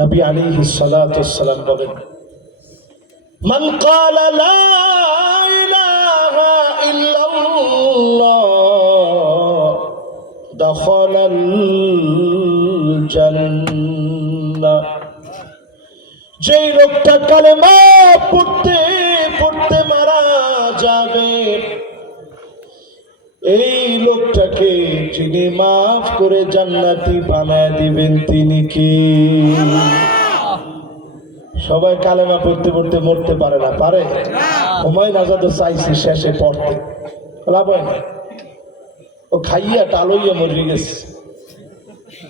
নবী আলাইহি সালাম বলেন, মান ক্বালা লা ইলাহা ইল্লাল্লাহ দাখালাল জান্নাহ। যেই লোকটা কালেমা পড়তে পড়তে মারা যাবে এই লোকটাকে যিনি মাফ করে জান্নাতি বানায় দিবেন, তিনি কি? সবাই কালেমা পড়তে পড়তে মরতে পারে না, পারে? হুমায়ুন আজাদ চাইছে শেষে পড়তে। লাভ হয় না ও খাইয়া টালইয়া মরে গেছে।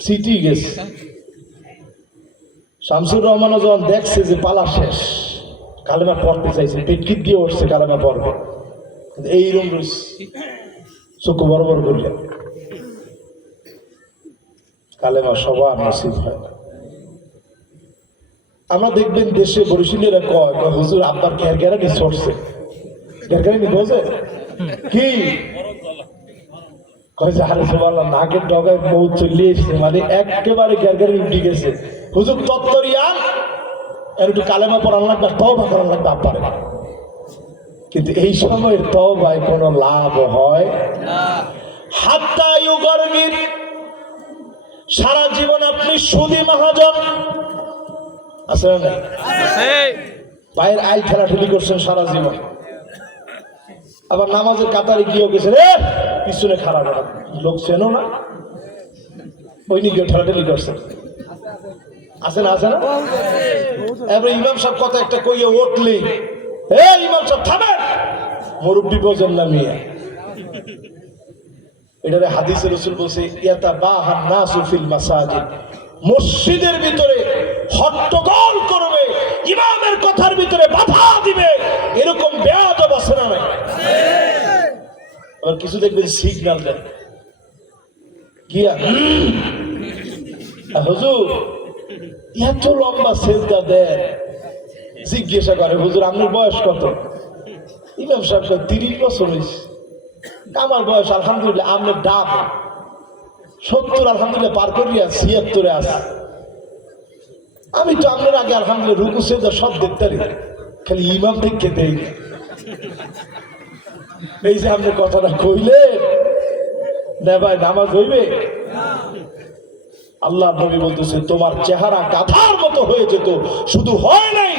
সিটি গেছে। শামসুর রহমান যখন দেখছে যে পালা শেষ, কালেমা পড়তে চাইছে, পেটকিট দিয়ে উঠছে কালেমা পড়বে। কিন্তু এইরকম রয়েছে। চোখ বড় বড় করিয়া কালেমা সবার নসিব হয়। আমরা দেখবেন দেশে বরিশিলেরা কয় হুজুর, আব্বার ঘেরানি সরছে। ঘের ঘেরানি বোঝে? কি? কয় যে এসছে। মানে একেবারে এর একটু কালেমা পড়ান লাগবে তওবা করান লাগবে আব্বারে। কিন্তু এই সময়ের তওবায় কোনো লাভ হয়? হাত্তা সারা জীবন আপনি সুদী মহাজন। আছে না পায়ের আই ঠেলাঠেলি করছেন সারা জীবন। আবার নামাজের কাতারে গিয়েও গেছেন এ পিছনে খারাপ লোক চেনো না? ওই নিয়ে ঠেলাঠেলি করছেন। আছে না আছে না? এবার ইমাম সাহেব কথা একটা কইয়ে উঠলি হে ইমাম সাহেব থামেন! মুরব্বী না মিয়া। এটারে হাদিসে রসুল বলছে ইয়াতা বাহান নাসু ফিল মাসাজিদ। মসজিদের ভিতরে হট্টগোল করবে, ইমামের কথার ভিতরে বাধা দিবে, এরকম বেয়াদব আছে না নাই? আবার কিছু দেখবেন সিগন্যাল দেয় গিয়া হুজুর, এত লম্বা সেজদা দেন। জিজ্ঞাসা করে, হুজুর, আপনার বয়স কত? ইমাম সাহেব তিরিশ বছর হয়েছে আমার বয়স, আলহামদুলিল্লাহ আপনার ডাব। সত্তর, আলহামদুলিল্লাহ, পার করিয়া ছিয়াত্তরে আছে। আমি তো আপনার আগে, আলহামদুলিল্লাহ, রুকু, সেজদা সব দেখতে খালি ইমাম দেখে দেই এই যে আপনি কথাটা কইলে ভাই নামাজ হইবে? আল্লাহ নবী বলতেছে, তোমার চেহারা গাধার মতো হয়ে যেত, শুধু হয় নাই,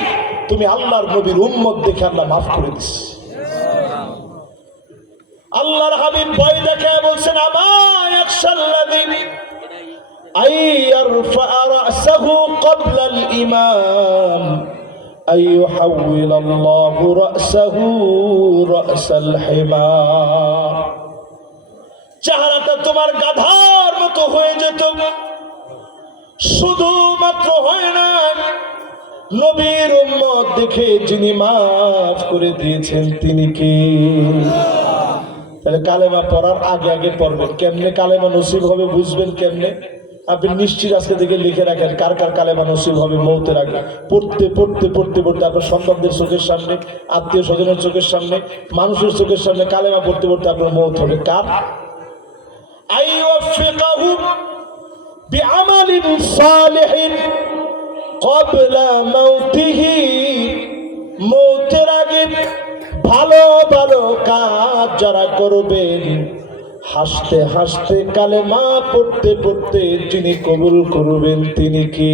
তুমি আল্লাহর নবীর উম্মত দেখে আল্লাহ মাফ করে দিস আল্লাহর হাবিব ভয় দেখে বলছেন চেহারাটা তোমার গাধার মতো হয়ে যেত। শুধুমাত্র হয় না, নবীর দেখে যিনি মাফ করে দিয়েছেন তিনি কে? তাহলে কালেমা পড়ার আগে আগে পড়বেন কেমনে কালেমা নসিব হবে বুঝবেন কেমনে আপনি নিশ্চিত আজকে থেকে লিখে রাখেন কার কার কালেমা নসিব হবে মৌতের আগে পড়তে পড়তে পড়তে পড়তে আপনার সন্তানদের চোখের সামনে আত্মীয় স্বজনের চোখের সামনে মানুষের চোখের সামনে কালেমা পড়তে পড়তে আপনার মৌত হবে কার أيوفقه بعمل صالح قبل موته মৌতের আগে ভালো ভালো কাজ যারা করবেন হাসতে হাসতে কালে মা পড়তে পড়তে যিনি কবুল করবেন তিনি কি?